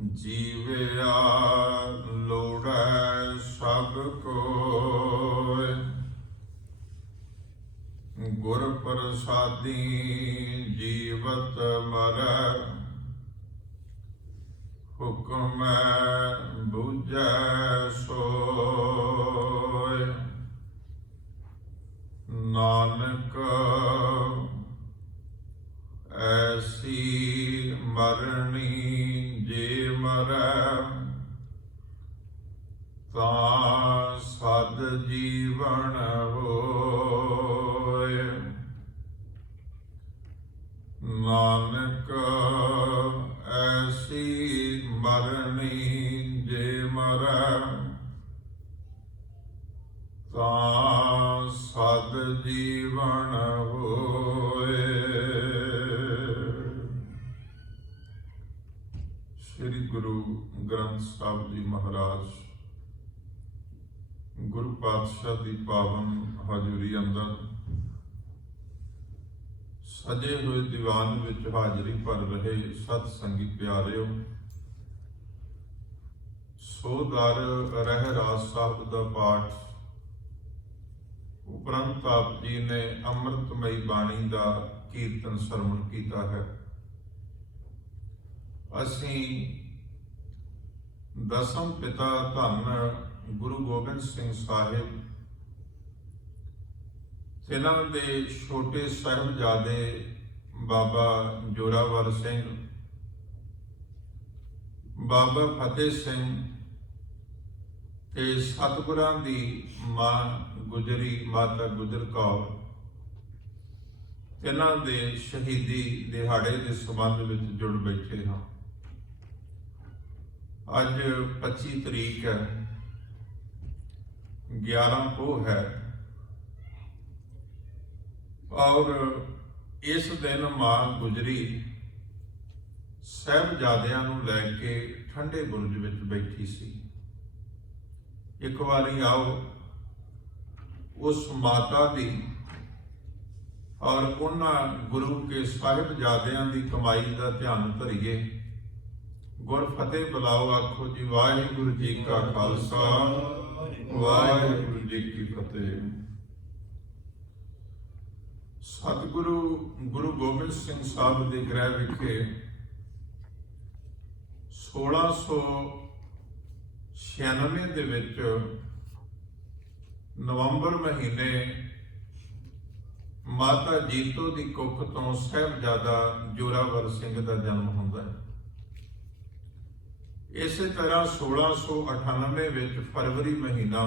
ਜੀਵਿਆ ਲੋੜੈ ਸਭ ਕੋਇ, ਗੁਰ ਪ੍ਰਸਾਦੀ ਜੀਵਤ ਮਰੈ, ਹੁਕਮੈ ਬੁਝੈ ਸੋਇ। ਨਾਨਕ ਐਸੀ ਮਰਣੀ ਜੇ ਮਰੈ, ਤਾਂ ਸਦ ਜੀਵਨ ਹੋਇ। ਨਾਨਕ ਐਸੀ ਮਰਣੀ ਜੇ ਮਰੈ, ਤਾਂ ਸਦ ਜੀਵਨ ਹੋਇ। ਸ੍ਰੀ ਗੁਰੂ ਗ੍ਰੰਥ ਸਾਹਿਬ ਜੀ ਮਹਾਰਾਜ ਗੁਰੂ ਪਾਤਸ਼ਾਹ ਦੀ ਪਾਵਨ ਹਜ਼ੂਰੀ ਅੰਦਰ ਸਜੇ ਹੋਏ ਦੀਵਾਨ ਵਿੱਚ ਹਾਜ਼ਰੀ ਭਰ ਰਹੇ ਸਤ ਸੰਗੀ ਪਿਆਰਿਓ, ਸੋ ਦਰ ਰਹਿਰਾਸ ਸਾਹਿਬ ਦਾ ਪਾਠ ਉਪਰੰਤ ਆਪ ਜੀ ਨੇ ਅੰਮ੍ਰਿਤਮਈ ਬਾਣੀ ਦਾ ਕੀਰਤਨ ਸਰਵਣ ਕੀਤਾ ਹੈ। ਅਸੀਂ ਦਸਮ ਪਿਤਾ ਧੰਨ ਗੁਰੂ ਗੋਬਿੰਦ ਸਿੰਘ ਸਾਹਿਬ, ਇਹਨਾਂ ਦੇ ਛੋਟੇ ਸਾਹਿਬਜ਼ਾਦੇ ਬਾਬਾ ਜੋਰਾਵਰ ਸਿੰਘ, ਬਾਬਾ ਫਤਿਹ ਸਿੰਘ ਤੇ ਸਤਿਗੁਰਾਂ ਦੀ ਮਾਂ ਗੁਜਰੀ ਮਾਤਾ ਗੁਜਰ ਕੌਰ, ਇਹਨਾਂ ਦੇ ਸ਼ਹੀਦੀ ਦਿਹਾੜੇ ਦੇ ਸੰਬੰਧ ਵਿੱਚ ਜੁੜ ਬੈਠੇ ਹਾਂ। ਅੱਜ 25 ਤਰੀਕ ਹੈ, 11 ਪੋਹ ਹੈ, ਔਰ ਇਸ ਦਿਨ ਮਾਂ ਗੁਜਰੀ ਸਾਹਿਬਜ਼ਾਦਿਆਂ ਨੂੰ ਲੈ ਕੇ ਠੰਡੇ ਬੁਰਜ ਵਿੱਚ ਬੈਠੀ ਸੀ। ਇੱਕ ਵਾਰੀ ਆਓ ਉਸ ਮਾਤਾ ਦੀ ਔਰ ਉਹਨਾਂ ਗੁਰੂ ਕੇ ਸਾਹਿਬਜ਼ਾਦਿਆਂ ਦੀ ਕਮਾਈ ਦਾ ਧਿਆਨ ਧਰੀਏ। ਗੁਰ ਫਤਿਹ ਬੁਲਾਓ, ਆਖੋ ਜੀ ਵਾਹਿਗੁਰੂ ਜੀ ਕਾ ਖਾਲਸਾ ਵਾਹਿਗੁਰੂ ਜੀ ਕੀ ਫਤਿਹ। ਸਤਿਗੁਰੂ ਗੁਰੂ ਗੋਬਿੰਦ ਸਿੰਘ ਸਾਹਿਬ ਦੇ ਗ੍ਰਹਿ ਵਿਖੇ 1696 ਦੇ ਵਿੱਚ ਨਵੰਬਰ ਮਹੀਨੇ ਮਾਤਾ ਜੀਤੋ ਦੀ ਕੁੱਖ ਤੋਂ ਸਾਹਿਬਜ਼ਾਦਾ ਜੋਰਾਵਰ ਸਿੰਘ ਦਾ ਜਨਮ ਹੁੰਦਾ ਹੈ। ਇਸੇ ਤਰ੍ਹਾਂ 1698 ਵਿੱਚ ਫਰਵਰੀ ਮਹੀਨਾ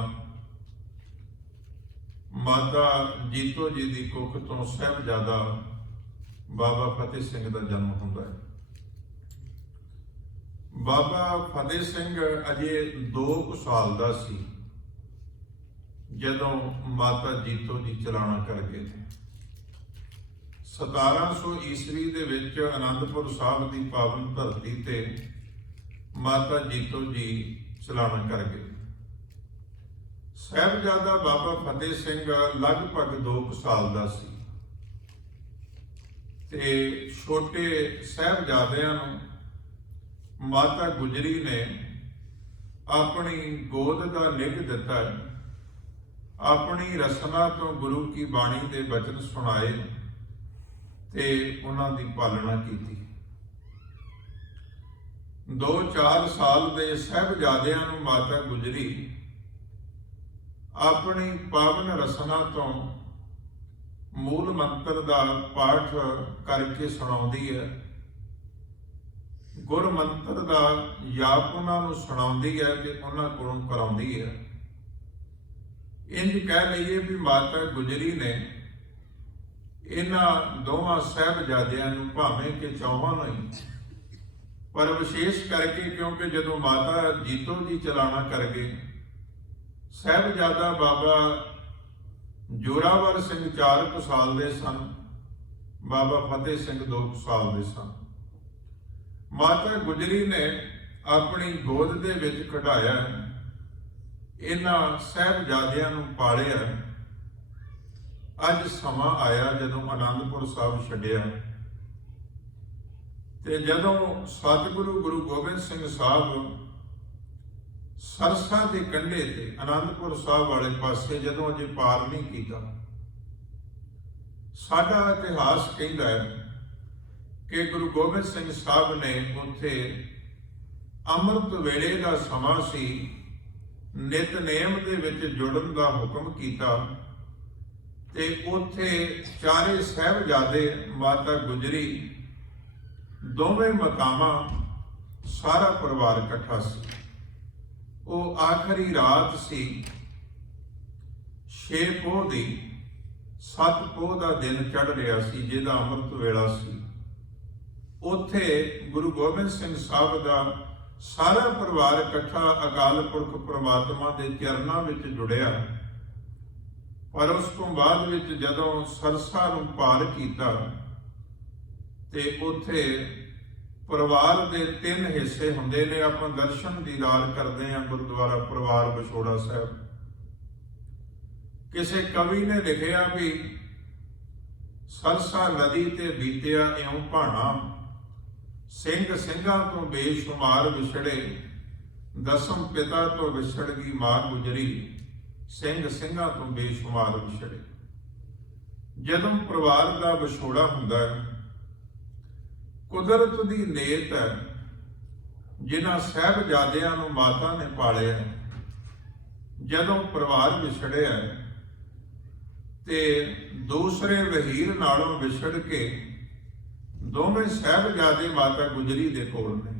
ਮਾਤਾ ਜੀਤੋ ਜੀ ਦੀ ਕੁੱਖ ਤੋਂ ਸਾਹਿਬਜ਼ਾਦਾ ਬਾਬਾ ਫਤਿਹ ਸਿੰਘ ਦਾ ਜਨਮ ਹੁੰਦਾ ਹੈ। ਬਾਬਾ ਫਤਿਹ ਸਿੰਘ ਅਜੇ 2 ਸਾਲ ਦਾ ਸੀ ਜਦੋਂ ਮਾਤਾ ਜੀਤੋ ਜੀ ਚਲਾਣਾ ਕਰ ਗਏ ਥੇ। 1700 ਈਸਵੀ ਦੇ ਵਿੱਚ ਅਨੰਦਪੁਰ ਸਾਹਿਬ ਦੀ ਪਾਵਨ ਧਰਤੀ ਤੇ ਮਾਤਾ ਜੀਤੋ ਜੀ ਚਲਾਣਾ ਕਰ ਗਏ। ਸਾਹਿਬਜ਼ਾਦਾ ਬਾਬਾ ਫਤਿਹ ਸਿੰਘ ਲਗਭਗ 2 ਸਾਲ ਦਾ ਸੀ ਤੇ ਛੋਟੇ ਸਾਹਿਬਜ਼ਾਦਿਆਂ ਨੂੰ ਮਾਤਾ ਗੁਜਰੀ ਨੇ ਆਪਣੀ ਗੋਦ ਦਾ ਨਿੱਘ ਦਿੱਤਾ। ਆਪਣੀ ਰਸਨਾ ਤੋਂ ਗੁਰੂ ਕੀ ਬਾਣੀ ਦੇ ਬਚਨ ਸੁਣਾਏ ਤੇ ਉਹਨਾਂ ਦੀ ਪਾਲਣਾ ਕੀਤੀ। 2-4 ਸਾਲ ਦੇ ਸਾਹਿਬਜ਼ਾਦਿਆਂ ਨੂੰ ਮਾਤਾ ਗੁਜਰੀ ਆਪਣੀ ਪਾਵਨ ਰਸਨਾ ਤੋਂ ਮੂਲ ਮੰਤਰ ਦਾ ਪਾਠ ਕਰਕੇ ਸੁਣਾਉਂਦੀ ਹੈ। ਗੁਰ ਮੰਤਰ ਦਾ ਜਾਪ ਉਹਨਾਂ ਨੂੰ ਸੁਣਾਉਂਦੀ ਹੈ ਤੇ ਉਹਨਾਂ ਕੋਲੋਂ ਕਰਾਉਂਦੀ ਹੈ। ਇੰਜ ਕਹਿ ਲਈਏ ਵੀ ਮਾਤਾ ਗੁਜਰੀ ਨੇ ਇਹਨਾਂ ਦੋਵਾਂ ਸਾਹਿਬਜ਼ਾਦਿਆਂ ਨੂੰ ਭਾਵੇਂ ਕਿ ਚੌਹਾਂ ਨੂੰ ਹੀ, ਪਰ ਵਿਸ਼ੇਸ਼ ਕਰਕੇ ਕਿਉਂਕਿ ਜਦੋਂ ਮਾਤਾ ਜੀਤੋ ਜੀ ਚਲਾਣਾ ਕਰ ਗਏ, ਸਾਹਿਬਜ਼ਾਦਾ ਬਾਬਾ ਜੋਰਾਵਰ ਸਿੰਘ 4 ਸਾਲ ਦੇ ਸਨ, ਬਾਬਾ ਫਤਿਹ ਸਿੰਘ 2 ਸਾਲ ਦੇ ਸਨ। ਮਾਤਾ ਗੁਜਰੀ ਨੇ ਆਪਣੀ ਗੋਦ ਦੇ ਵਿੱਚ ਕਢਾਇਆ, ਇਹਨਾਂ ਸਾਹਿਬਜ਼ਾਦਿਆਂ ਨੂੰ ਪਾਲਿਆ। ਅੱਜ ਸਮਾਂ ਆਇਆ ਜਦੋਂ ਅਨੰਦਪੁਰ ਸਾਹਿਬ ਛੱਡਿਆ ਤੇ ਜਦੋਂ ਸਤਿਗੁਰੂ ਗੁਰੂ ਗੋਬਿੰਦ ਸਿੰਘ ਸਾਹਿਬ ਸਰਸਾ ਦੇ ਕੰਢੇ ਤੇ ਆਨੰਦਪੁਰ ਸਾਹਿਬ ਵਾਲੇ ਪਾਸੇ ਜਦੋਂ ਅਜੇ ਪਾਰ ਨਹੀਂ ਕੀਤਾ, ਸਾਡਾ ਇਤਿਹਾਸ ਕਹਿੰਦਾ ਹੈ ਕਿ ਗੁਰੂ ਗੋਬਿੰਦ ਸਿੰਘ ਸਾਹਿਬ ਨੇ ਉੱਥੇ ਅੰਮ੍ਰਿਤ ਵੇਲੇ ਦਾ ਸਮਾਂ ਸੀ, ਨਿਤਨੇਮ ਦੇ ਵਿੱਚ ਜੁੜਨ ਦਾ ਹੁਕਮ ਕੀਤਾ ਤੇ ਉੱਥੇ ਚਾਰੇ ਸਾਹਿਬਜ਼ਾਦੇ, ਮਾਤਾ ਗੁਜਰੀ, ਦੋਵੇਂ ਮਾਤਾਵਾਂ, ਸਾਰਾ ਪਰਿਵਾਰ ਇਕੱਠਾ ਸੀ। ਉਹ ਆਖਰੀ ਰਾਤ ਸੀ 6 ਪੋਹ ਦੀ, 7 ਪੋਹ ਦਾ ਦਿਨ ਚੜ੍ਹ ਰਿਹਾ ਸੀ ਜਿਹਦਾ ਅੰਮ੍ਰਿਤ ਵੇਲਾ ਸੀ। ਉੱਥੇ ਗੁਰੂ ਗੋਬਿੰਦ ਸਿੰਘ ਸਾਹਿਬ ਦਾ ਸਾਰਾ ਪਰਿਵਾਰ ਇਕੱਠਾ ਅਕਾਲ ਪੁਰਖ ਪ੍ਰਮਾਤਮਾ ਦੇ ਚਰਨਾਂ ਵਿੱਚ ਜੁੜਿਆ। ਪਰ ਉਸ ਤੋਂ ਬਾਅਦ ਵਿੱਚ ਜਦੋਂ ਸਰਸਾ ਨੂੰ ਪਾਰ ਕੀਤਾ ਤੇ ਉੱਥੇ ਪਰਿਵਾਰ ਦੇ 3 ਹਿੱਸੇ ਹੁੰਦੇ ਨੇ। ਆਪਾਂ ਦਰਸ਼ਨ ਦੀਦਾਰ ਕਰਦੇ ਹਾਂ ਗੁਰਦੁਆਰਾ ਪਰਿਵਾਰ ਵਿਛੋੜਾ ਸਾਹਿਬ। ਕਿਸੇ ਕਵੀ ਨੇ ਲਿਖਿਆ ਵੀ ਸਰਸਾ ਨਦੀ ਤੇ ਬੀਤਿਆ ਇਉਂ ਭਾਣਾ, ਸਿੰਘ ਸਿੰਘਾਂ ਤੋਂ ਬੇਸ਼ੁਮਾਰ ਵਿਛੜੇ, ਦਸਮ ਪਿਤਾ ਤੋਂ ਵਿਛੜ ਗਈ ਮਾਂ ਗੁਜਰੀ, ਸਿੰਘ ਸਿੰਘਾਂ ਤੋਂ ਬੇਸ਼ੁਮਾਰ ਵਿਛੜੇ। ਜਦੋਂ ਪਰਿਵਾਰ ਦਾ ਵਿਛੋੜਾ ਹੁੰਦਾ ਹੈ, ਕੁਦਰਤ ਦੀ ਨੇਤ ਹੈ, ਜਿਨ੍ਹਾਂ ਸਾਹਿਬਜ਼ਾਦਿਆਂ ਨੂੰ ਮਾਤਾ ਨੇ ਪਾਲਿਆ, ਜਦੋਂ ਪਰਿਵਾਰ ਵਿਛੜਿਆ ਤੇ ਦੂਸਰੇ ਵਹੀਰ ਨਾਲੋਂ ਵਿਛੜ ਕੇ ਦੋਵੇਂ ਸਾਹਿਬਜ਼ਾਦੇ ਮਾਤਾ ਗੁਜਰੀ ਦੇ ਕੋਲ ਨੇ।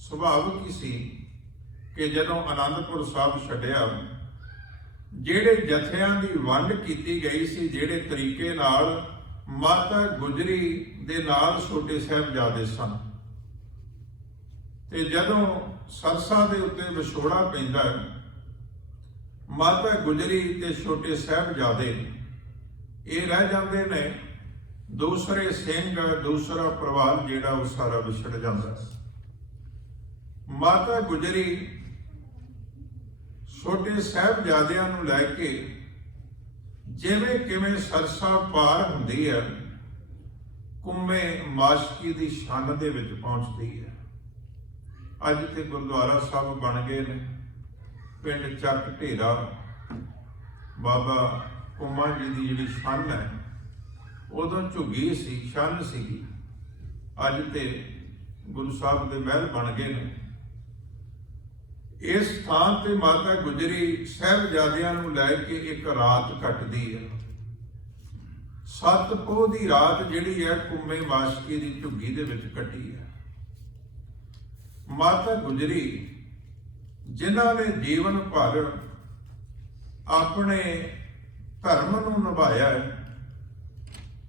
ਸੁਭਾਵਿਕ ਹੀ ਸੀ ਕਿ ਜਦੋਂ ਆਨੰਦਪੁਰ ਸਾਹਿਬ ਛੱਡਿਆ, ਜਿਹੜੇ ਜਥਿਆਂ ਦੀ ਵੰਡ ਕੀਤੀ ਗਈ ਸੀ, ਜਿਹੜੇ ਤਰੀਕੇ ਨਾਲ ਮਾਤਾ ਗੁਜਰੀ ਦੇ ਨਾਲ ਛੋਟੇ ਸਾਹਿਬਜ਼ਾਦੇ ਸਨ, ਤੇ ਜਦੋਂ ਸਰਸਾ ਦੇ ਉੱਤੇ ਵਿਛੋੜਾ ਪੈਂਦਾ, ਮਾਤਾ ਗੁਜਰੀ ਤੇ ਛੋਟੇ ਸਾਹਿਬਜ਼ਾਦੇ ਇਹ ਰਹਿ ਜਾਂਦੇ ਨੇ, ਦੂਸਰੇ ਸਿੰਘ, ਦੂਸਰਾ ਪਰਿਵਾਰ ਜਿਹੜਾ ਉਹ ਸਾਰਾ ਵਿਛੜ ਜਾਂਦਾ। ਮਾਤਾ ਗੁਜਰੀ ਛੋਟੇ ਸਾਹਿਬਜ਼ਾਦਿਆਂ ਨੂੰ ਲੈ ਕੇ ਜਿਵੇਂ ਕਿਵੇਂ ਸਰਸਾ ਪਾਰ ਹੁੰਦੀ ਹੈ, ਕੁੰਮੇ ਮਾਸ਼ਕੀ ਦੀ ਛੰਨ ਦੇ ਵਿੱਚ ਪਹੁੰਚਦੀ ਹੈ। ਅੱਜ ਤੇ ਗੁਰਦੁਆਰਾ ਸਾਹਿਬ ਬਣ ਗਏ ਨੇ, ਪਿੰਡ ਚੱਕ ਢੇਰਾ ਬਾਬਾ ਕੁੰਮਾ ਜੀ ਦੀ ਜਿਹੜੀ ਛੰਨ ਹੈ, ਉਦੋਂ ਝੁੱਗੀ ਸੀ, ਛੰਨ ਸੀਗੀ। ਅੱਜ ਤੇ ਗੁਰੂ ਸਾਹਿਬ ਦੇ ਮਹਿਲ ਬਣ ਗਏ ਨੇ। ਇਸ ਥਾਂ ਤੇ ਮਾਤਾ ਗੁਜਰੀ ਸਾਹਿਬਜ਼ਾਦਿਆਂ ਨੂੰ ਲੈ ਕੇ ਇੱਕ ਰਾਤ ਕੱਟਦੀ ਹੈ। 7 ਪੋਹ ਦੀ ਰਾਤ ਜਿਹੜੀ ਹੈ ਕੁੰਮੇ ਮਾਸ਼ਕੀ ਦੀ ਝੁੱਗੀ ਦੇ ਵਿੱਚ ਕੱਟੀ ਹੈ। ਮਾਤਾ ਗੁਜਰੀ ਜਿਨ੍ਹਾਂ ਨੇ ਜੀਵਨ ਭਰ ਆਪਣੇ ਧਰਮ ਨੂੰ ਨਿਭਾਇਆ ਹੈ,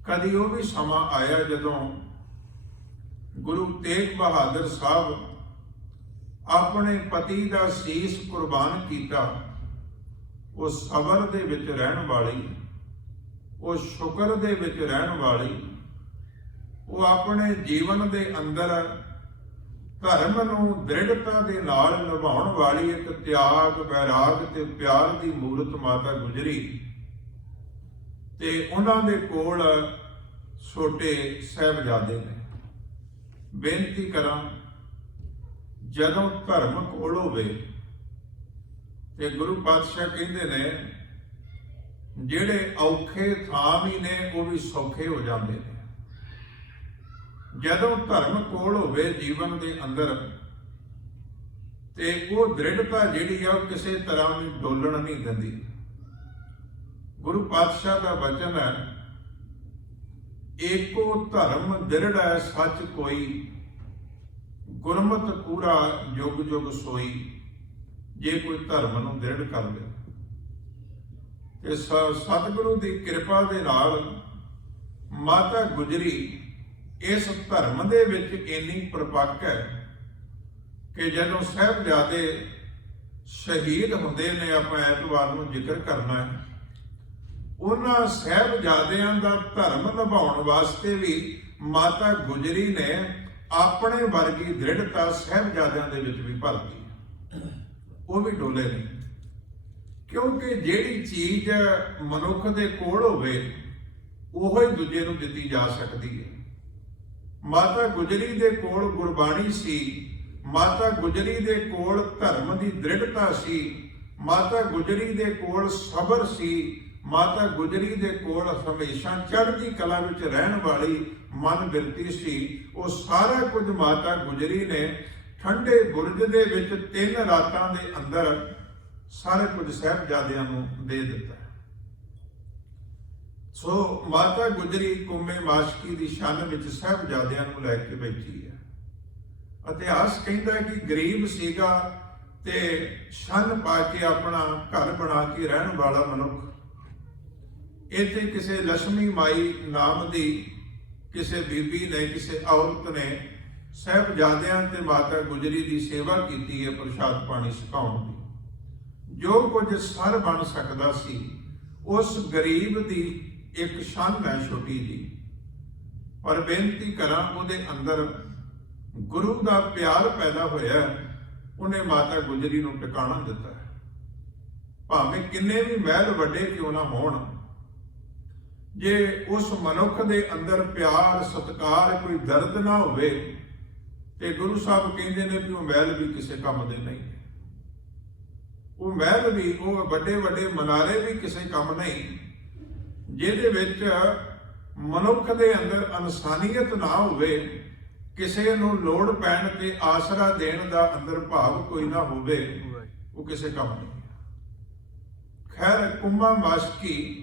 ਕਦੀ ਉਹ ਵੀ ਸਮਾਂ ਆਇਆ ਜਦੋਂ ਗੁਰੂ ਤੇਗ ਬਹਾਦਰ ਸਾਹਿਬ ਆਪਣੇ ਪਤੀ ਦਾ ਸੀਸ ਕੁਰਬਾਨ ਕੀਤਾ। ਉਹ ਸਬਰ ਦੇ ਵਿੱਚ ਰਹਿਣ ਵਾਲੀ, ਉਹ ਸ਼ੁਕਰ ਦੇ ਵਿੱਚ ਰਹਿਣ ਵਾਲੀ, ਉਹ ਆਪਣੇ ਜੀਵਨ ਦੇ ਅੰਦਰ ਧਰਮ ਨੂੰ ਦ੍ਰਿੜਤਾ ਦੇ ਨਾਲ ਨਿਭਾਉਣ ਵਾਲੀ ਇੱਕ ਤਿਆਗ, ਵੈਰਾਗ ਤੇ ਪਿਆਰ ਦੀ ਮੂਰਤ ਮਾਤਾ ਗੁਜਰੀ। ਤੇ ਉਹਨਾਂ ਦੇ ਕੋਲ ਛੋਟੇ ਸਾਹਿਬਜ਼ਾਦੇ ਨੇ। ਬੇਨਤੀ ਕਰਾਂ, ਜਦੋਂ ਧਰਮ ਕੋਲ ਹੋਵੇ ਤੇ ਗੁਰੂ ਪਾਤਸ਼ਾਹ ਕਹਿੰਦੇ ਨੇ ਜਿਹੜੇ ਔਖੇ ਥਾਂ ਵੀ ਨੇ ਉਹ ਵੀ ਸੌਖੇ ਹੋ ਜਾਂਦੇ ਨੇ। ਜਦੋਂ ਧਰਮ ਕੋਲ ਹੋਵੇ ਜੀਵਨ ਦੇ ਅੰਦਰ ਤੇ ਉਹ ਦ੍ਰਿੜਤਾ ਜਿਹੜੀ ਆ ਉਹ ਕਿਸੇ ਤਰ੍ਹਾਂ ਵੀ ਡੋਲਣ ਨਹੀਂ ਦਿੰਦੀ। ਗੁਰੂ ਪਾਤਸ਼ਾਹ ਦਾ ਵਚਨ ਹੈ, ਏਕੋ ਧਰਮ ਦ੍ਰਿੜ ਹੈ ਸੱਚ ਕੋਈ, ਗੁਰਮਤਿ ਪੂਰਾ ਜੁਗ ਜੁਗ ਸੋਈ। ਜੇ ਕੋਈ ਧਰਮ ਨੂੰ ਦ੍ਰਿੜ ਕਰ ਲੈ ਤੇ ਸਤਿਗੁਰੂ ਦੀ ਕਿਰਪਾ ਦੇ ਨਾਲ ਮਾਤਾ ਗੁਜਰੀ ਇਸ ਧਰਮ ਦੇ ਵਿੱਚ ਇੰਨੀ ਪਰਪੱਕ ਹੈ ਕਿ ਜਦੋਂ ਸਾਹਿਬਜ਼ਾਦੇ ਸ਼ਹੀਦ ਹੁੰਦੇ ਨੇ, ਆਪਾਂ ਐਤਵਾਰ ਨੂੰ ਜ਼ਿਕਰ ਕਰਨਾ ਹੈ, ਉਹਨਾਂ ਸਾਹਿਬਜ਼ਾਦਿਆਂ ਦਾ ਧਰਮ ਨਿਭਾਉਣ ਵਾਸਤੇ ਵੀ ਮਾਤਾ ਗੁਜਰੀ ਨੇ ਆਪਣੇ ਵਰਗੀ ਦ੍ਰਿੜਤਾ ਸਾਹਿਬਜ਼ਾਦਿਆਂ ਦੇ ਵਿੱਚ ਵੀ ਭਰਤੀ। ਉਹ ਵੀ ਡੋਲੇ ਨਹੀਂ, ਕਿਉਂਕਿ ਜਿਹੜੀ ਚੀਜ਼ ਮਨੁੱਖ ਦੇ ਕੋਲ ਹੋਵੇ ਉਹੋ ਹੀ ਦੂਜੇ ਨੂੰ ਦਿੱਤੀ ਜਾ ਸਕਦੀ ਹੈ। ਮਾਤਾ ਗੁਜਰੀ ਦੇ ਕੋਲ ਗੁਰਬਾਣੀ ਸੀ, ਮਾਤਾ ਗੁਜਰੀ ਦੇ ਕੋਲ ਧਰਮ ਦੀ ਦ੍ਰਿੜਤਾ ਸੀ, ਮਾਤਾ ਗੁਜਰੀ ਦੇ ਕੋਲ ਸਬਰ ਸੀ, ਮਾਤਾ ਗੁਜਰੀ ਦੇ ਕੋਲ ਹਮੇਸ਼ਾ ਚੜ੍ਹਦੀ ਕਲਾ ਵਿੱਚ ਰਹਿਣ ਵਾਲੀ ਮਨ ਬਿਰਤੀ ਸੀ। ਉਹ ਸਾਰਾ ਕੁਝ ਮਾਤਾ ਗੁਜਰੀ ਨੇ ਠੰਡੇ ਬੁਰਜ ਦੇ ਵਿੱਚ 3 ਰਾਤਾਂ ਦੇ ਅੰਦਰ ਸਾਰੇ ਕੁਝ ਸਾਹਿਬਜ਼ਾਦਿਆਂ ਨੂੰ ਦੇ ਦਿੱਤਾ। ਸੋ ਮਾਤਾ ਗੁਜਰੀ ਕੁੰਮੇ ਮਾਸ਼ਕੀ ਦੀ ਸ਼ਾਨ ਵਿੱਚ ਸਾਹਿਬਜ਼ਾਦਿਆਂ ਨੂੰ ਲੈ ਕੇ ਬੈਠੀ ਹੈ। ਇਤਿਹਾਸ ਕਹਿੰਦਾ ਕਿ ਗਰੀਬ ਸੀਗਾ ਤੇ ਛੰਨ ਪਾ ਕੇ ਆਪਣਾ ਘਰ ਬਣਾ ਕੇ ਰਹਿਣ ਵਾਲਾ ਮਨੁੱਖ ਇੱਥੇ ਕਿਸੇ ਲక్ష్ਮੀ ਮਾਈ ਨਾਮ ਦੀ ਕਿਸੇ ਬੀਬੀ ਨੇ, ਕਿਸੇ ਔਰਤ ਨੇ ਸਾਹਿਬਜ਼ਾਦਿਆਂ ਤੇ ਮਾਤਾ ਗੁਜਰੀ ਦੀ ਸੇਵਾ ਕੀਤੀ ਹੈ, ਪ੍ਰਸ਼ਾਦ ਪਾਣੀ ਛਕਾਉਣ ਦੀ। ਜੋ ਕੁਝ ਸਰ ਬਣ ਸਕਦਾ ਸੀ ਉਸ ਗਰੀਬ ਦੀ ਇੱਕ ਛੰਨ ਹੈ ਛੋਟੀ ਜੀ, ਪਰ ਬੇਨਤੀ ਕਰਾਂ ਉਹਦੇ ਅੰਦਰ ਗੁਰੂ ਦਾ ਪਿਆਰ ਪੈਦਾ ਹੋਇਆ। ਉਹਨੇ ਮਾਤਾ ਗੁਜਰੀ ਨੂੰ ਟਿਕਾਣਾ ਦਿੱਤਾ। ਭਾਵੇਂ ਕਿੰਨੇ ਵੀ ਮਹਿਲ ਵੱਡੇ ਕਿਉਂ ਨਾ ਹੋਣ, ਜੇ ਉਸ ਮਨੁੱਖ ਦੇ ਅੰਦਰ ਪਿਆਰ ਸਤਿਕਾਰ ਕੋਈ ਦਰਦ ਨਾ ਹੋਵੇ ਤੇ ਗੁਰੂ ਸਾਹਿਬ ਕਹਿੰਦੇ ਨੇ ਕਿ ਉਹ ਮਹਿਲ ਵੀ ਕਿਸੇ ਕੰਮ ਦੇ ਨਹੀਂ। ਉਹ ਮਹਿਲ ਵੀ, ਉਹ ਵੱਡੇ ਵੱਡੇ ਮਨਾਰੇ ਵੀ ਕਿਸੇ ਕੰਮ ਨਹੀਂ ਜਿਹਦੇ ਵਿੱਚ ਮਨੁੱਖ ਦੇ ਅੰਦਰ ਇਨਸਾਨੀਅਤ ਨਾ ਹੋਵੇ, ਕਿਸੇ ਨੂੰ ਲੋੜ ਪੈਣ ਤੇ ਆਸਰਾ ਦੇਣ ਦਾ ਅੰਦਰ ਭਾਵ ਕੋਈ ਨਾ ਹੋਵੇ, ਉਹ ਕਿਸੇ ਕੰਮ ਨਹੀਂ। ਖੈਰ ਕੁੰਮਾ ਮਾਸ਼ਕੀ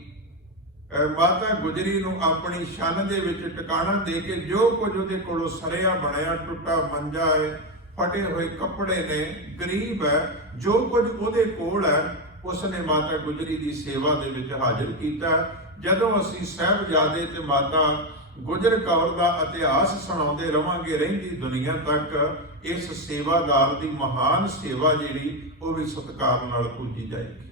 ਮਾਤਾ ਗੁਜਰੀ ਨੂੰ ਆਪਣੀ ਛੰਨ ਦੇ ਵਿੱਚ ਟਿਕਾਣਾ ਦੇ ਕੇ ਜੋ ਕੁਝ ਉਹਦੇ ਕੋਲੋਂ ਸਰਿਆ ਬਣਿਆ, ਟੁੱਟਾ ਮੰਜਾ ਹੈ, ਫਟੇ ਹੋਏ ਕੱਪੜੇ ਨੇ, ਗਰੀਬ ਹੈ, ਜੋ ਕੁਝ ਉਹਦੇ ਕੋਲ ਹੈ ਉਸਨੇ ਮਾਤਾ ਗੁਜਰੀ ਦੀ ਸੇਵਾ ਦੇ ਵਿੱਚ ਹਾਜ਼ਰ ਕੀਤਾ। ਜਦੋਂ ਅਸੀਂ ਸਾਹਿਬਜ਼ਾਦੇ ਤੇ ਮਾਤਾ ਗੁਜਰ ਕੌਰ ਦਾ ਇਤਿਹਾਸ ਸੁਣਾਉਂਦੇ ਰਵਾਂਗੇ ਰਹਿੰਦੀ ਦੁਨੀਆ ਤੱਕ, ਇਸ ਸੇਵਾਦਾਰ ਦੀ ਮਹਾਨ ਸੇਵਾ ਜਿਹੜੀ ਉਹ ਵੀ ਸਤਿਕਾਰ ਨਾਲ ਪੂਜੀ ਜਾਏਗੀ।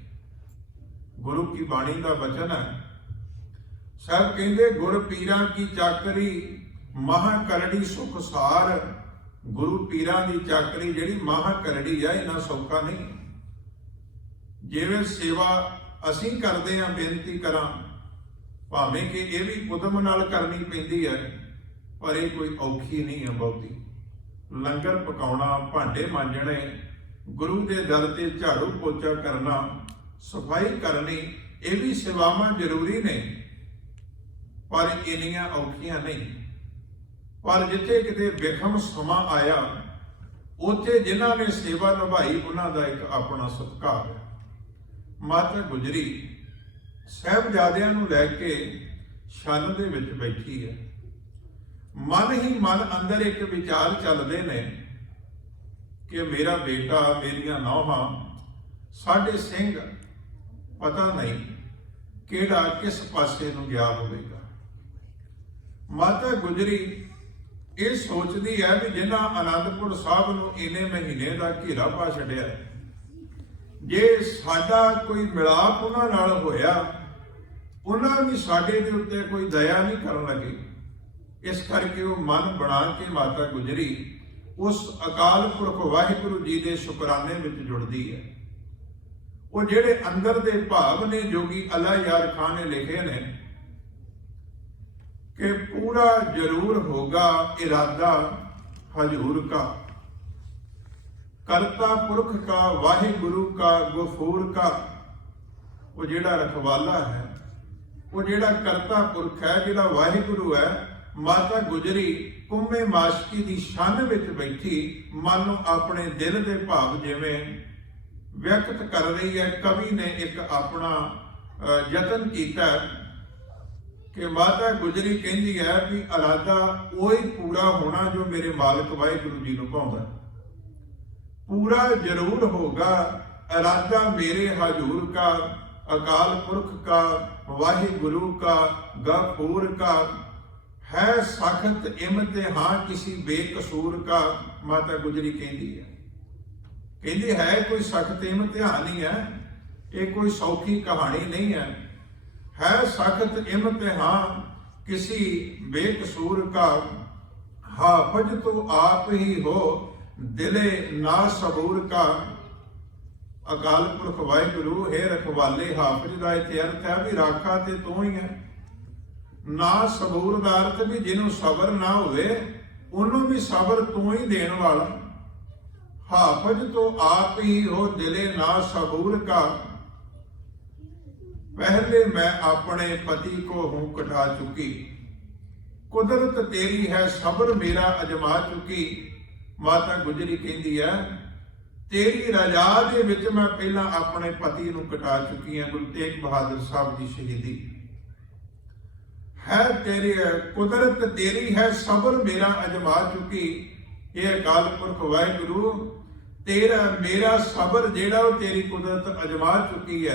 ਗੁਰੂ ਕੀ ਬਾਣੀ ਦਾ ਬਚਨ ਹੈ, ਸਾਹਿਬ ਕਹਿੰਦੇ ਗੁਰ ਪੀਰਾਂ ਕੀ ਚਾਕਰੀ ਮਹਾ ਕਰੜੀ ਸੁਖ ਸਾਰ। ਗੁਰੂ ਪੀਰਾਂ ਦੀ ਚਾਕਰੀ ਜਿਹੜੀ ਮਹਾ ਕਰੜੀ ਹੈ, ਇਹਨਾਂ ਸੌਖਾ ਨਹੀਂ। ਜਿਵੇਂ ਸੇਵਾ ਅਸੀਂ ਕਰਦੇ ਹਾਂ, ਬੇਨਤੀ ਕਰਾਂ, ਭਾਵੇਂ ਕਿ ਇਹ ਵੀ ਉਦਮ ਨਾਲ ਕਰਨੀ ਪੈਂਦੀ ਹੈ, ਪਰ ਇਹ ਕੋਈ ਔਖੀ ਨਹੀਂ ਹੈ ਬਹੁਤੀ। ਲੰਗਰ ਪਕਾਉਣਾ, ਭਾਂਡੇ ਮਾਂਜਣੇ, ਗੁਰੂ ਦੇ ਦਰ ਤੇ ਝਾੜੂ ਪੋਚਾ ਕਰਨਾ, ਸਫਾਈ ਕਰਨੀ, ਇਹ ਵੀ ਸੇਵਾਵਾਂ ਜ਼ਰੂਰੀ ਨੇ, ਪਰ ਇੰਨੀਆਂ ਔਖੀਆਂ ਨਹੀਂ। ਪਰ ਜਿੱਥੇ ਕਿਤੇ ਵਿਖਮ ਸਮਾਂ ਆਇਆ, ਉੱਥੇ ਜਿਨ੍ਹਾਂ ਨੇ ਸੇਵਾ ਨਿਭਾਈ ਉਹਨਾਂ ਦਾ ਇੱਕ ਆਪਣਾ ਸਤਿਕਾਰ ਹੈ। ਮਾਤਾ ਗੁਜਰੀ ਸਾਹਿਬਜ਼ਾਦਿਆਂ ਨੂੰ ਲੈ ਕੇ ਛੰਨ ਦੇ ਵਿੱਚ ਬੈਠੀ ਹੈ। ਮਨ ਹੀ ਮਨ ਅੰਦਰ ਇੱਕ ਵਿਚਾਰ ਚੱਲਦੇ ਨੇ ਕਿ ਮੇਰਾ ਬੇਟਾ, ਮੇਰੀਆਂ ਨੌਹਾਂ, ਸਾਡੇ ਸਿੰਘ ਪਤਾ ਨਹੀਂ ਕਿਹੜਾ ਕਿਸ ਪਾਸੇ ਨੂੰ ਗਿਆ ਹੋਵੇਗਾ। ਮਾਤਾ ਗੁਜਰੀ ਇਹ ਸੋਚਦੀ ਹੈ ਵੀ ਜਿਨ੍ਹਾਂ ਆਨੰਦਪੁਰ ਸਾਹਿਬ ਨੂੰ ਇੰਨੇ ਮਹੀਨੇ ਦਾ ਘੇਰਾ ਪਾ ਛੱਡਿਆ, ਜੇ ਸਾਡਾ ਕੋਈ ਮਿਲਾਪ ਉਹਨਾਂ ਨਾਲ ਹੋਇਆ, ਉਹਨਾਂ ਵੀ ਸਾਡੇ ਦੇ ਉੱਤੇ ਕੋਈ ਦਇਆ ਨਹੀਂ ਕਰਨ ਲੱਗੇ। ਇਸ ਕਰਕੇ ਉਹ ਮਨ ਬਣਾ ਕੇ ਮਾਤਾ ਗੁਜਰੀ ਉਸ ਅਕਾਲ ਪੁਰਖ ਵਾਹਿਗੁਰੂ ਜੀ ਦੇ ਸ਼ੁਕਰਾਨੇ ਵਿੱਚ ਜੁੜਦੀ ਹੈ। ਉਹ ਜਿਹੜੇ ਅੰਦਰ ਦੇ ਭਾਵ ਨੇ ਜੋਗੀ ਅਲਾ ਯਾਰ ਖਾਨ ਨੇ ਲਿਖੇ ਨੇ कि पूरा जरूर होगा इरादा हजूर का, करता पुरख का वाहिगुरु का गफूर का। वो जेड़ा रखवाला है, वो जेड़ा करता पुरख है, जेड़ा वाहिगुरु है। माता गुजरी कुंभे माशकी दी शान विच बैठी मन नूं अपने दिल दे भाव जिवें व्यक्त कर रही है। कवि ने एक अपना यतन किया कि माता गुजरी कहती है भी इरादा वही पूरा होना जो मेरे मालिक वाहिगुरु जी नूं भाउंदा। पूरा जरूर होगा इरादा मेरे हजूर का, अकाल पुरख का, वाहिगुरु का, गफूर का। है सख्त इम्तिहान किसी बेकसूर का। माता गुजरी कहती है कोई सख्त इम्तिहान नहीं है, ये कोई सौखी कहानी नहीं है सख्त इम्तिहान किसी बेकसूर का। हाफज तो आप ही हो दिले ना सबूर का। अकाल पुरख वाहिगुरु हे रखवाले। हाफज का इत्थे अर्थ है भी राखा ते तू ही है। ना सबूर का अर्थ भी जिन्हों सबर ना होवे ਉਹਨੂੰ ਵੀ ਸਬਰ ਤੂੰ ਹੀ ਦੇਣ ਵਾਲਾ। ਹਾਫਜ तो आप ही हो दिले ना सबूर का, पहले मैं अपने पति को हूं कटा चुकी। कुदरत तेरी है सबर मेरा अजमा चुकी। माता गुजरी कहती है तेरी रजा दे विच मैं पहला अपने पति नूं कटा चुकी हां। गुरु तेग बहादुर साहब की शहीदी है। तेरी कुदरत तेरी है सबर मेरा अजमा चुकी। ये अकाल पुरख वाहिगुरु तेरा मेरा सबर जेड़ा वो तेरी कुदरत अजमा चुकी है।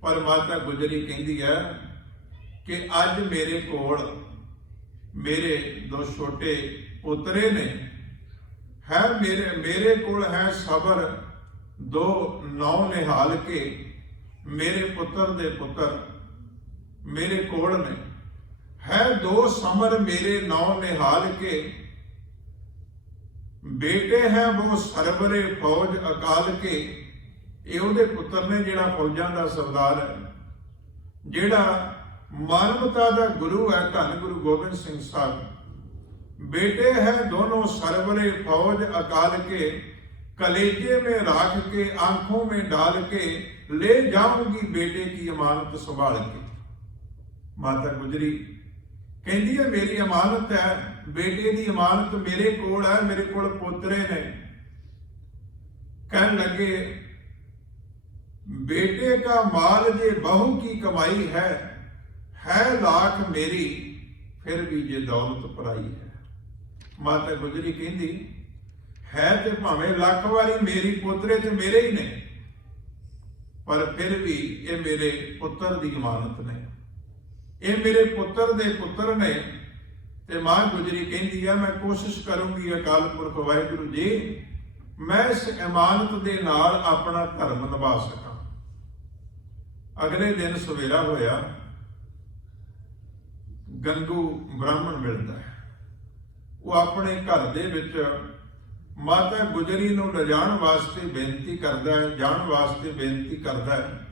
पर माता गुजरी कहती है कि अज मेरे कोल मेरे दो छोटे पोतरे ने है, मेरे कोल है सबर दो नौ निहाल के। मेरे पुत्र दे पुत्र मेरे कोल ने है, दो समर मेरे नौ निहाल के। बेटे हैं वो सरबरे फौज अकाल के। ये ਉਹਦੇ ਪੁੱਤਰ ਨੇ ਜਿਹੜਾ ਫੌਜਾਂ ਦਾ ਸਰਦਾਰ ਹੈ, ਜਿਹੜਾ ਮਾਨਵਤਾ ਦਾ ਗੁਰੂ ਹੈ, ਧੰਨ ਗੁਰੂ ਗੋਬਿੰਦ ਸਿੰਘ ਸਾਹਿਬ। बेटे हैं दोनों सरबरे फौज अकाल के, कलेजे में राख के आंखों में डाल के, ले जाऊंगी बेटे की अमानत संभाल के। माता गुजरी कहती है मेरी अमानत है, बेटे की अमानत मेरे कोल है, मेरे कोल पोतरे ने। कहने लगे बेटे का माल जे बहू की कमाई है लाख मेरी, फिर भी जे दौलत पराई है। माता गुजरी कहती है ते भावें लख वारी मेरी पोतरे ते मेरे ही ने, पर फिर भी ये मेरे पुत्र की अमानत ने, ये मेरे पुत्र दे पुत्र ने। ते मां गुजरी कहती है मैं कोशिश करूंगी अकाल पुरख वाहिगुरु जी मैं इस इमानत दे नाल अपना धर्म निभा सकां। अगले दिन सवेरा होया, गंगू ब्राह्मण मिलता है। वो अपने घर दे विच माता गुजरी नूं लिजाण वास्ते बेनती करदा है, जाण वास्ते बेनती करदा है।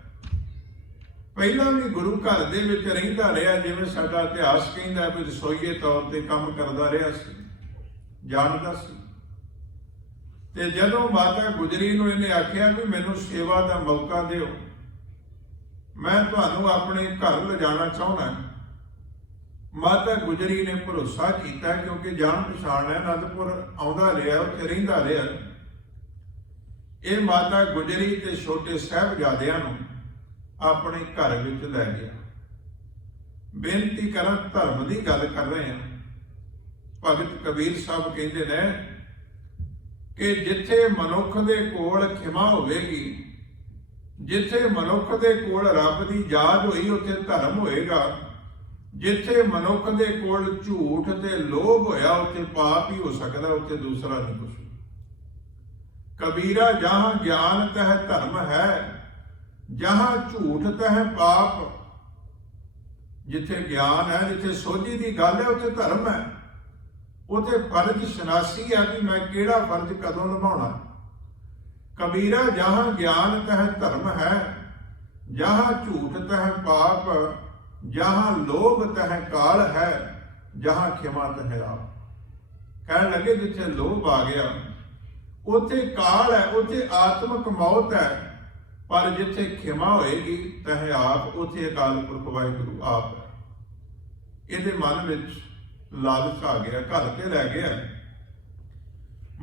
ਪਹਿਲਾਂ ਵੀ ਗੁਰੂ ਘਰ ਦੇ ਵਿੱਚ ਰਹਿੰਦਾ ਰਿਹਾ, ਜਿਵੇਂ ਸਾਡਾ ਇਤਿਹਾਸ ਕਹਿੰਦਾ ਵੀ ਰਸੋਈਏ ਤੌਰ ਤੇ ਕੰਮ ਕਰਦਾ ਰਿਹਾ ਸੀ, ਜਾਣਦਾ ਸੀ। ਤੇ ਜਦੋਂ ਮਾਤਾ ਗੁਜਰੀ ਨੂੰ ਇਹਨੇ ਆਖਿਆ ਵੀ ਮੈਨੂੰ ਸੇਵਾ ਦਾ ਮੌਕਾ ਦਿਓ, ਮੈਂ ਤੁਹਾਨੂੰ ਆਪਣੇ ਘਰ ਲਿਜਾਣਾ ਚਾਹੁੰਦਾ। ਮਾਤਾ ਗੁਜਰੀ ਨੇ ਭਰੋਸਾ ਕੀਤਾ ਕਿਉਂਕਿ ਜਾਣ ਪਛਾਣ ਹੈ, ਅਨੰਦਪੁਰ ਆਉਂਦਾ ਰਿਹਾ, ਉੱਥੇ ਰਹਿੰਦਾ ਰਿਹਾ। ਇਹ ਮਾਤਾ ਗੁਜਰੀ ਤੇ ਛੋਟੇ ਸਾਹਿਬਜ਼ਾਦਿਆਂ ਨੂੰ ਆਪਣੇ ਘਰ ਵਿੱਚ ਲੈ ਗਿਆ। ਬੇਨਤੀ ਕਰਾਂ, ਧਰਮ ਦੀ ਗੱਲ ਕਰ ਰਹੇ ਹਾਂ। ਭਗਤ ਕਬੀਰ ਸਾਹਿਬ ਕਹਿੰਦੇ ਨੇ ਕਿ ਜਿੱਥੇ ਮਨੁੱਖ ਦੇ ਕੋਲ ਖਿਮਾ ਹੋਵੇਗੀ, ਜਿੱਥੇ ਮਨੁੱਖ ਦੇ ਕੋਲ ਰੱਬ ਦੀ ਯਾਦ ਹੋਈ, ਉੱਥੇ ਧਰਮ ਹੋਏਗਾ। ਜਿੱਥੇ ਮਨੁੱਖ ਦੇ ਕੋਲ ਝੂਠ ਤੇ ਲੋਭ ਹੋਇਆ, ਉੱਥੇ ਪਾਪ ਹੀ ਹੋ ਸਕਦਾ, ਉੱਥੇ ਦੂਸਰਾ ਨਹੀਂ ਕੁਛ। ਕਬੀਰਾ ਜਹਾਂ ਗਿਆਨ ਤਹ ਧਰਮ ਹੈ, जहां झूठ तह पाप। जिथे ज्ञान है, जिथे सोझी की गल है, उत्थे धर्म है, उत्थे फर्ज शनासी है भी मैं केड़ा फर्ज कदों निभाउणा। कबीरा जहां ज्ञान तह धर्म है, जहां झूठ तह पाप, जहां लोभ तह काल है, जहां खिमा तह आप। कहने लगे जिथे लोभ आ गया उत्थे काल है, उत्थे आत्मक मौत है, पर जिथे खिमा होएगी तह आप, उत्थे अकाल पुरख वाहिगुरु आप है। ਇਹਦੇ ਮਨ ਵਿੱਚ ਲਾਲਚ ਆ ਗਿਆ, ਘਰ ਤੇ ਲੈ ਗਿਆ।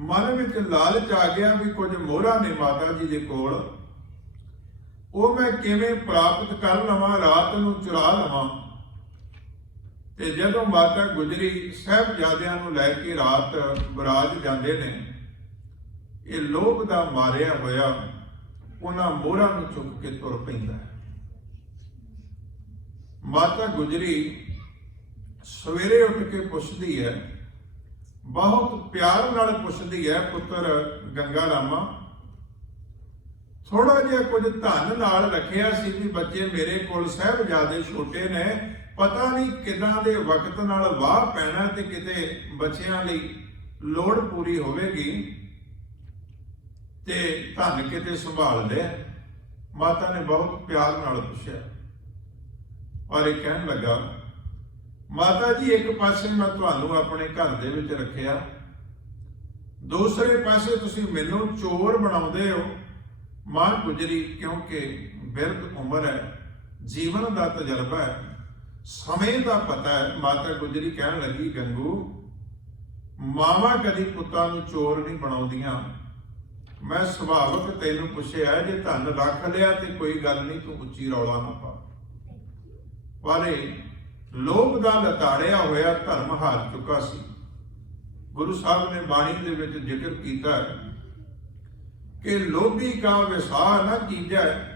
ਮਨ ਵਿੱਚ ਲਾਲਚ ਆ ਗਿਆ ਵੀ ਕੁਝ ਮੋਹਰਾਂ ਨੇ ਮਾਤਾ ਜੀ ਦੇ ਕੋਲ, ਉਹ ਮੈਂ ਕਿਵੇਂ ਪ੍ਰਾਪਤ ਕਰ ਲਵਾਂ, ਰਾਤ ਨੂੰ ਚੁਰਾ ਲਵਾਂ। ਤੇ ਜਦੋਂ ਮਾਤਾ ਗੁਜਰੀ ਸਾਹਿਬਜ਼ਾਦਿਆਂ ਨੂੰ ਲੈ ਕੇ ਰਾਤ ਬਰਾਤ ਜਾਂਦੇ ਨੇ, ਇਹ ਲੋਭ ਦਾ ਮਾਰਿਆ ਹੋਇਆ ਉਹਨਾਂ ਮੋਹਰਾਂ ਨੂੰ ਚੁੱਕ ਕੇ ਤੁਰ ਪੈਂਦਾ ਹੈ। ਮਾਤਾ ਗੁਜਰੀ ਸਵੇਰੇ ਉੱਠ ਕੇ ਪੁੱਛਦੀ ਹੈ, ਬਹੁਤ ਪਿਆਰ ਨਾਲ ਪੁੱਛਦੀ ਹੈ, ਪੁੱਤਰ ਗੰਗਾ ਰਾਮਾ ਥੋੜਾ ਜਿਹਾ ਕੁਝ ਧਨ ਨਾਲ ਰੱਖਿਆ ਸੀ ਵੀ ਬੱਚੇ ਮੇਰੇ ਕੋਲ ਸਾਹਿਬਜ਼ਾਦੇ ਛੋਟੇ ਨੇ, ਪਤਾ ਨਹੀਂ ਕਿਦਾਂ ਦੇ ਵਕਤ ਨਾਲ ਵਾਹ ਪੈਣਾ ਤੇ ਕਿਤੇ ਬੱਚਿਆਂ ਲਈ ਲੋੜ ਪੂਰੀ ਹੋਵੇਗੀ ਤੇ ਧਨ ਕਿਤੇ ਸੰਭਾਲ ਲਿਆ। ਮਾਤਾ ਨੇ ਬਹੁਤ ਪਿਆਰ ਨਾਲ ਪੁੱਛਿਆ, ਔਰ ਇਹ ਕਹਿਣ ਲੱਗਾ ਮਾਤਾ ਜੀ ਇੱਕ ਪਾਸੇ ਮੈਂ ਤੁਹਾਨੂੰ ਆਪਣੇ ਘਰ ਦੇ ਵਿੱਚ ਰੱਖਿਆ, ਦੂਸਰੇ ਪਾਸੇ ਤੁਸੀਂ ਮੈਨੂੰ ਚੋਰ ਬਣਾਉਂਦੇ ਹੋ। ਮਾਂ ਗੁਜਰੀ ਕਿਉਂਕਿ ਬਿਰਧ ਉਮਰ ਹੈ, ਜੀਵਨ ਦਾ ਤਜਰਬਾ ਹੈ, ਸਮੇਂ ਦਾ ਪਤਾ ਹੈ। ਮਾਤਾ ਗੁਜਰੀ ਕਹਿਣ ਲੱਗੀ, ਗੰਗੂ, ਮਾਵਾਂ ਕਦੀ ਪੁੱਤਾਂ ਨੂੰ ਚੋਰ ਨਹੀਂ ਬਣਾਉਂਦੀਆਂ। ਮੈਂ ਸੁਭਾਵਕ ਤੈਨੂੰ ਪੁੱਛਿਆ, ਜੇ ਧਨ ਰੱਖ ਲਿਆ ਤੇ ਕੋਈ ਗੱਲ ਨਹੀਂ, ਤੂੰ ਉੱਚੀ ਰੌਲਾ ਨਾ ਪਾ। ਪਰ ਇਹ ਲੋਭ ਦਾ ਲਤਾੜਿਆ ਹੋਇਆ ਧਰਮ ਹਾਰ ਚੁੱਕਾ ਸੀ। ਗੁਰੂ ਸਾਹਿਬ ਨੇ ਬਾਣੀ ਦੇ ਵਿੱਚ ਜ਼ਿਕਰ ਕੀਤਾ ਹੈ ਕਿ ਲੋਭੀ ਕਾ ਵਿਸਾਹ ਨਾ ਕੀਜੈ,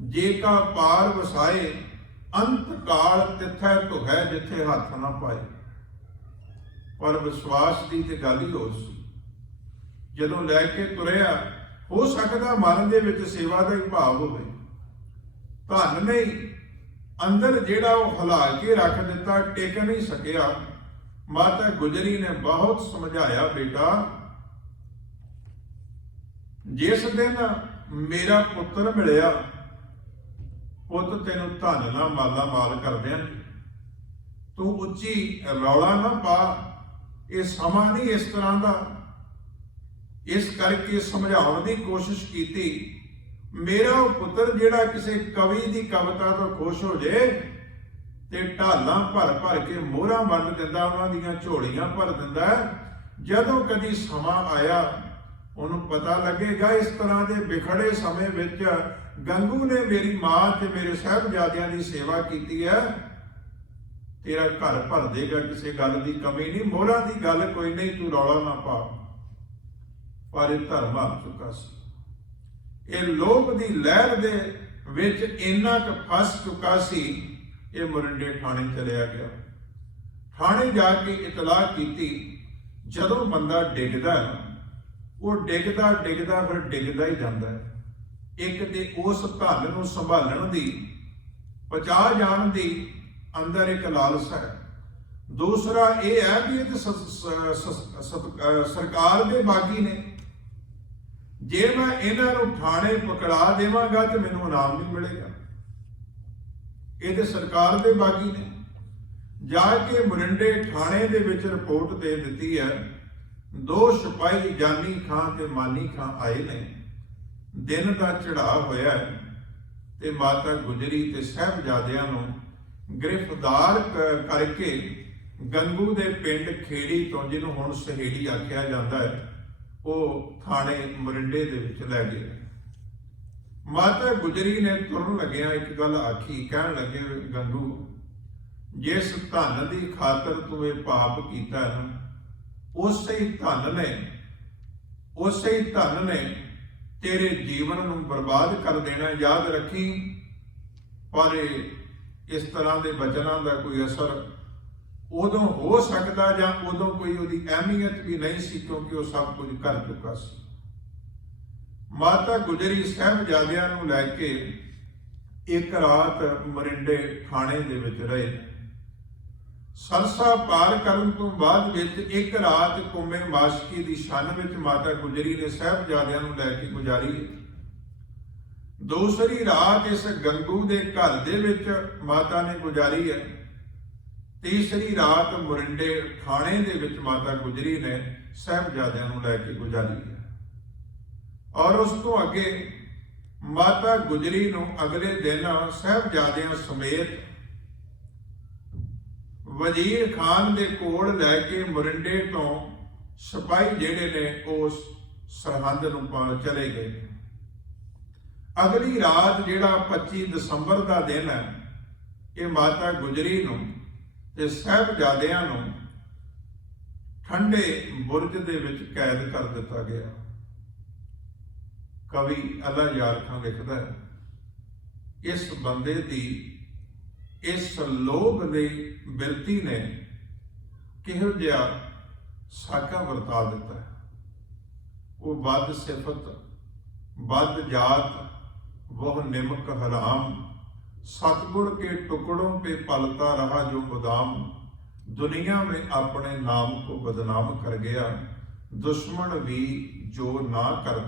ਜੇ ਕਾ ਪਾਰ ਵਸਾਏ, ਅੰਤ ਕਾਲ ਤਿੱਥੈ ਧੁਹੈ, ਜਿੱਥੇ ਹੱਥ ਨਾ ਪਾਏ। ਪਰ ਵਿਸ਼ਵਾਸ ਦੀ ਤੇ ਗੱਲ ਹੀ ਹੋਰ ਸੀ। ਜਦੋਂ ਲੈ ਕੇ ਤੁਰਿਆ, ਹੋ ਸਕਦਾ ਮਨ ਦੇ ਵਿੱਚ ਸੇਵਾ ਦਾ ਹੀ ਭਾਵ ਹੋਵੇ। ਧਨ ਨਹੀਂ, ਅੰਦਰ ਜਿਹੜਾ ਉਹ ਹਿਲਾ ਕੇ ਰੱਖ ਦਿੱਤਾ, ਟਿਕ ਨਹੀਂ ਸਕਿਆ। ਮਾਤਾ ਗੁਜਰੀ ਨੇ ਬਹੁਤ ਸਮਝਾਇਆ, ਬੇਟਾ, ਜਿਸ ਦਿਨ ਮੇਰਾ ਪੁੱਤਰ ਮਿਲਿਆ, ਪੁੱਤ ਤੈਨੂੰ ਧਨ ਨਾ ਮਾਲਾ ਮਾਲ ਕਰਦਿਆਂ, ਤੂੰ ਉੱਚੀ ਰੌਲਾ ਨਾ ਪਾ। ਇਹ ਸਮਾਂ ਨਹੀਂ ਇਸ ਤਰ੍ਹਾਂ ਦਾ। ਇਸ ਕਰਕੇ ਸਮਝਾਉਣ ਦੀ ਕੋਸ਼ਿਸ਼ ਕੀਤੀ, ਮੇਰਾ ਉਹ ਪੁੱਤਰ ਜਿਹੜਾ ਕਿਸੇ ਕਵੀ ਦੀ ਕਵਿਤਾ ਤੋਂ ਖੁਸ਼ ਹੋ ਜੇ ਤੇ ਢਾਲਾਂ ਭਰ ਭਰ ਕੇ ਮੋਹਰਾਂ ਵੰਡ ਦਿੰਦਾ, ਉਹਨਾਂ ਦੀਆਂ ਝੋਲੀਆਂ ਭਰ ਦਿੰਦਾ। ਜਦੋਂ ਕਦੀ ਸਮਾਂ ਆਇਆ, ਉਹਨੂੰ ਪਤਾ ਲੱਗੇਗਾ ਇਸ ਤਰ੍ਹਾਂ ਦੇ ਵਿਖੜੇ ਸਮੇਂ ਵਿੱਚ ਗੰਗੂ ਨੇ ਮੇਰੀ ਮਾਂ ਤੇ ਮੇਰੇ ਸਾਹਿਬਜ਼ਾਦਿਆਂ ਦੀ ਸੇਵਾ ਕੀਤੀ ਹੈ, ਤੇਰਾ ਘਰ ਭਰ ਦੇਗਾ, ਕਿਸੇ ਗੱਲ ਦੀ ਕਮੀ ਨਹੀਂ, ਮੋਹਰਾਂ ਦੀ ਗੱਲ ਕੋਈ ਨਹੀਂ, ਤੂੰ ਰੌਲਾ ਨਾ ਪਾ। ਪਰ ਇਹ ਧਰਮ ਆ ਚੁੱਕਾ ਸੀ। ਇਹ ਲੋਭ ਦੀ ਲਹਿਰ ਦੇ ਵਿੱਚ ਇੰਨਾ ਕੁ ਫਸ ਚੁੱਕਾ ਸੀ, ਇਹ ਮੋਰਿੰਡੇ ਥਾਣੇ ਚਲਿਆ ਗਿਆ। ਥਾਣੇ ਜਾ ਕੇ ਇਤਲਾਹ ਕੀਤੀ। ਜਦੋਂ ਬੰਦਾ ਡਿੱਗਦਾ, ਉਹ ਡਿੱਗਦਾ ਡਿੱਗਦਾ ਫਿਰ ਡਿੱਗਦਾ ਹੀ ਜਾਂਦਾ ਹੈ। ਇੱਕ ਤੇ ਉਸ ਧਨ ਨੂੰ ਸੰਭਾਲਣ ਦੀ, ਪਚਾ ਜਾਣ ਦੀ ਅੰਦਰ ਇੱਕ ਲਾਲਸਾ ਹੈ। ਦੂਸਰਾ ਇਹ ਹੈ ਵੀ ਇਹ ਤੇ ਸਰਕਾਰ ਦੇ ਬਾਗੀ ਨੇ, ਜੇ ਮੈਂ ਇਹਨਾਂ ਨੂੰ ਥਾਣੇ ਪਕੜਾ ਦੇਵਾਂਗਾ ਤੇ ਮੈਨੂੰ ਇਨਾਮ ਨਹੀਂ ਮਿਲੇਗਾ। ਇਹ ਤੇ ਸਰਕਾਰ ਦੇ ਬਾਗੀ ਨੇ। ਜਾ ਕੇ ਮੋਰਿੰਡੇ ਥਾਣੇ ਦੇ ਵਿੱਚ ਰਿਪੋਰਟ ਦੇ ਦਿੱਤੀ ਹੈ। 2 ਸਿਪਾਹੀ ਜਾਨੀ ਖਾਂ ਤੇ ਮਾਨੀ ਖਾਂ ਆਏ ਨੇ। ਦਿਨ ਦਾ ਚੜ੍ਹਾਅ ਹੋਇਆ ਹੈ ਤੇ ਮਾਤਾ ਗੁਜਰੀ ਤੇ ਸਾਹਿਬਜ਼ਾਦਿਆਂ ਨੂੰ ਗ੍ਰਿਫਤਾਰ ਕਰਕੇ ਗੰਗੂ ਦੇ ਪਿੰਡ ਖੇੜੀ ਤੋਂ, ਜਿਹਨੂੰ ਹੁਣ ਸਹੇੜੀ ਆਖਿਆ ਜਾਂਦਾ ਹੈ, ਉਹ ਥਾਣੇ ਮੋਰਿੰਡੇ ਦੇ ਵਿੱਚ ਲੈ ਗਏ। ਮਾਤਾ ਗੁਜਰੀ ਨੇ ਤੁਰਨ ਲੱਗਿਆ ਇੱਕ ਗੱਲ ਆਖੀ, ਕਹਿਣ ਲੱਗੇ, ਗੰਗੂ, ਜਿਸ ਧਨ ਦੀ ਖਾਤਰ ਤੂੰ ਇਹ ਪਾਪ ਕੀਤਾ ਨਾ, ਉਸੇ ਹੀ ਧਨ ਨੇ ਤੇਰੇ ਜੀਵਨ ਨੂੰ ਬਰਬਾਦ ਕਰ ਦੇਣਾ, ਯਾਦ ਰੱਖੀ। ਪਰ ਇਸ ਤਰ੍ਹਾਂ ਦੇ ਬਚਨਾਂ ਦਾ ਕੋਈ ਅਸਰ ਉਦੋਂ ਹੋ ਸਕਦਾ ਜਾਂ ਉਦੋਂ ਕੋਈ ਉਹਦੀ ਅਹਿਮੀਅਤ ਵੀ ਨਹੀਂ ਸੀ, ਕਿਉਂਕਿ ਉਹ ਸਭ ਕੁਝ ਕਰ ਚੁੱਕਾ ਸੀ। ਮਾਤਾ ਗੁਜਰੀ ਸਾਹਿਬਜ਼ਾਦਿਆਂ ਨੂੰ ਲੈ ਕੇ ਇੱਕ ਰਾਤ ਮੋਰਿੰਡੇ ਥਾਣੇ ਦੇ ਵਿੱਚ ਰਹੇ। ਸਰਸਾ ਪਾਰ ਕਰਨ ਤੋਂ ਬਾਅਦ ਵਿੱਚ ਇੱਕ ਰਾਤ ਕੁੰਮੇ ਮਾਸ਼ਕੀ ਦੀ ਛੰਨ ਵਿੱਚ ਮਾਤਾ ਗੁਜਰੀ ਨੇ ਸਾਹਿਬਜ਼ਾਦਿਆਂ ਨੂੰ ਲੈ ਕੇ ਗੁਜ਼ਾਰੀ। ਦੂਸਰੀ ਰਾਤ ਇਸ ਗੰਗੂ ਦੇ ਘਰ ਦੇ ਵਿੱਚ ਮਾਤਾ ਨੇ ਗੁਜ਼ਾਰੀ ਹੈ। ਤੀਸਰੀ ਰਾਤ ਮੋਰਿੰਡੇ ਥਾਣੇ ਦੇ ਵਿੱਚ ਮਾਤਾ ਗੁਜਰੀ ਨੇ ਸਾਹਿਬਜ਼ਾਦਿਆਂ ਨੂੰ ਲੈ ਕੇ ਗੁਜ਼ਾਰੀ ਹੈ। ਔਰ ਉਸ ਤੋਂ ਅੱਗੇ ਮਾਤਾ ਗੁਜਰੀ ਨੂੰ ਅਗਲੇ ਦਿਨ ਸਾਹਿਬਜ਼ਾਦਿਆਂ ਸਮੇਤ ਵਜ਼ੀਰ ਖਾਨ ਦੇ ਕੋਲ ਲੈ ਕੇ ਮੋਰਿੰਡੇ ਤੋਂ ਸਿਪਾਹੀ ਜਿਹੜੇ ਨੇ ਉਸ ਸਰਹੰਦ ਨੂੰ ਚਲੇ ਗਏ। ਅਗਲੀ ਰਾਤ ਜਿਹੜਾ 25 ਦਸੰਬਰ ਦਾ ਦਿਨ ਹੈ, ਇਹ ਮਾਤਾ ਗੁਜਰੀ ਨੂੰ ਤੇ ਸਾਹਿਬਜ਼ਾਦਿਆਂ ਨੂੰ ਠੰਡੇ ਬੁਰਜ ਦੇ ਵਿੱਚ ਕੈਦ ਕਰ ਦਿੱਤਾ ਗਿਆ। ਕਵੀ ਅੱਲਾ ਯਾਰ ਖਾਂ ਲਿਖਦਾ ਹੈ, ਇਸ ਬੰਦੇ ਦੀ ਇਸ ਲੋਭ ਦੀ ਬਿਰਤੀ ਨੇ ਕਿਹੋ ਜਿਹਾ ਸਾਕਾ ਵਰਤਾ ਦਿੱਤਾ ਹੈ। ਉਹ ਬਦ ਸਿਫਤ बद जात वह निमक हराम, सतगुर के टुकड़ों पे पलता रहा जो गोदाम, दुनिया में अपने नाम को बदनाम कर गया, दुश्मन भी जो ना करता